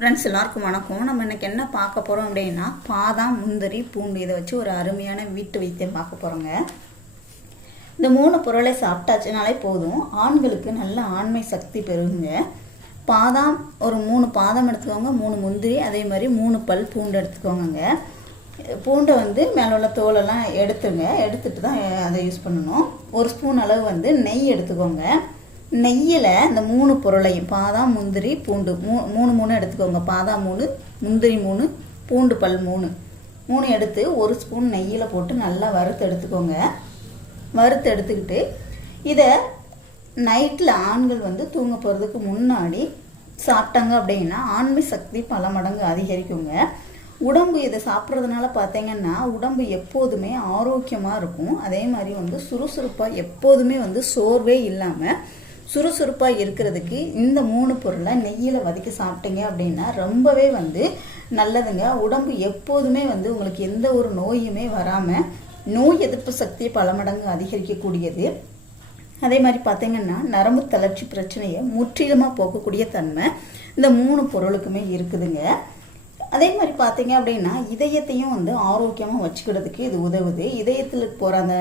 Friends எல்லாருக்கும் வணக்கம். நம்ம இன்றைக்கி என்ன பார்க்க போகிறோம் அப்படின்னா பாதாம் முந்திரி பூண்டு இதை வச்சு ஒரு அருமையான வீட்டு வைத்தியம் பார்க்க போகிறோங்க இந்த மூணு பொருளை சாப்பிட்டாச்சுனாலே போதும். ஆண்களுக்கு நல்ல ஆண்மை சக்தி பெருகுங்க பாதாம் ஒரு மூணு பாதாம் எடுத்துக்கோங்க மூணு முந்திரி அதே மாதிரி மூணு பல் பூண்டு எடுத்துக்கோங்க பூண்டை வந்து மேலே உள்ள தோலெல்லாம் எடுத்துங்க. எடுத்துட்டு தான் அதை யூஸ் பண்ணணும். ஒரு ஸ்பூன் அளவு வந்து நெய் எடுத்துக்கோங்க. நெய்யில் இந்த மூணு பொருளையும் பாதாம் முந்திரி பூண்டு. மூ மூணு மூணு எடுத்துக்கோங்க. பாதாம் மூணு முந்திரி மூணு பூண்டு பல் மூணு. மூணு எடுத்து ஒரு ஸ்பூன் நெய்யில் போட்டு நல்லா வறுத்து எடுத்துக்கோங்க. வறுத்து எடுத்துக்கிட்டு இதை நைட்டில் ஆண்கள் வந்து தூங்க போகிறதுக்கு முன்னாடி சாப்பிட்டாங்க அப்படின்னா ஆண்மை சக்தி பல மடங்கு அதிகரிக்குங்க. உடம்பு இதை சாப்பிட்றதுனால பார்த்தீங்கன்னா உடம்பு எப்போதுமே ஆரோக்கியமாக இருக்கும். அதே மாதிரி வந்து சுறுசுறுப்பாக எப்போதுமே வந்து சோர்வே இல்லாமல் சுறுசுறுப்பாக இருக்கிறதுக்கு இந்த மூணு பொருளை நெய்யில் வதக்கி சாப்பிட்டீங்க அப்படின்னா ரொம்பவே வந்து நல்லதுங்க. உடம்பு எப்போதுமே வந்து உங்களுக்கு எந்த ஒரு நோயுமே வராமல் நோய் எதிர்ப்பு சக்தியை பல மடங்கு அதிகரிக்கக்கூடியது. அதே மாதிரி பார்த்தீங்கன்னா நரம்பு தளர்ச்சி பிரச்சனையை முற்றிலுமாக போக்கக்கூடிய தன்மை இந்த மூணு பொருளுக்குமே இருக்குதுங்க. அதே மாதிரி பார்த்தீங்க அப்படின்னா இதயத்தையும் வந்து ஆரோக்கியமாக வச்சுக்கிறதுக்கு இது உதவுது. இதயத்தில் போகிற அந்த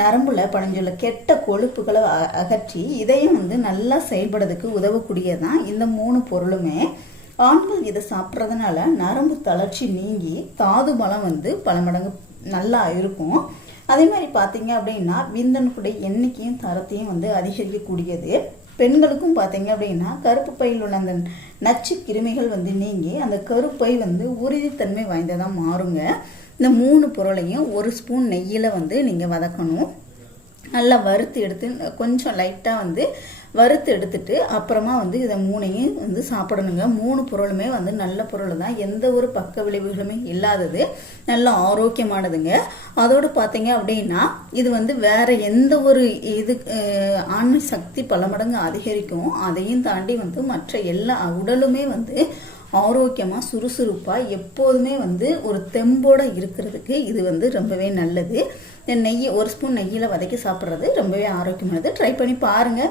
நரம்புல படைஞ்சுள்ள கெட்ட கொழுப்புகளை அகற்றி இதயம் வந்து நல்லா செயல்படுறதுக்கு உதவக்கூடியதான் இந்த மூணு பொருளுமே. ஆண்கள் இதை சாப்பிட்றதுனால நரம்பு தளர்ச்சி நீங்கி தாது பலம் வந்து பல மடங்கு நல்லா இருக்கும். அதே மாதிரி பார்த்தீங்க அப்படின்னா விந்தணுக்குடைய எண்ணிக்கையும் தரத்தையும் வந்து அதிகரிக்கக்கூடியது. பெண்களுக்கும் பார்த்தீங்க அப்படின்னா கருப்பு பையில் உள்ள அந்த நச்சு கிருமிகள் வந்து நீங்கி அந்த கருப்பை வந்து உறுதித்தன்மை வாய்ந்ததாக மாறுங்க. இந்த மூணு பொருளையும் ஒரு ஸ்பூன் நெய்யில் வந்து நீங்கள் வதக்கணும். நல்லா வறுத்து எடுத்து கொஞ்சம் லைட்டாக வந்து வறுத்து எடுத்துட்டு அப்புறமா வந்து இதை மூணையும் வந்து சாப்பிடணுங்க. மூணு பொருளுமே வந்து நல்ல பொருள் தான் எந்த ஒரு பக்க விளைவுகளுமே இல்லாதது. நல்ல ஆரோக்கியமானதுங்க. அதோடு பார்த்தீங்க அப்படின்னா இது வந்து வேற எந்த ஒரு இது ஆண்மை சக்தி பல மடங்கு அதிகரிக்கும். அதையும் தாண்டி வந்து மற்ற எல்லா உடலுமே வந்து ஆரோக்கியமாக சுறுசுறுப்பாக எப்போதுமே வந்து ஒரு தெம்போட இருக்கிறதுக்கு இது வந்து ரொம்பவே நல்லது. நெய் ஒரு ஸ்பூன் நெய்யில் வதக்கி சாப்பிட்றது ரொம்பவே ஆரோக்கியமானது. ட்ரை பண்ணி பாருங்கள்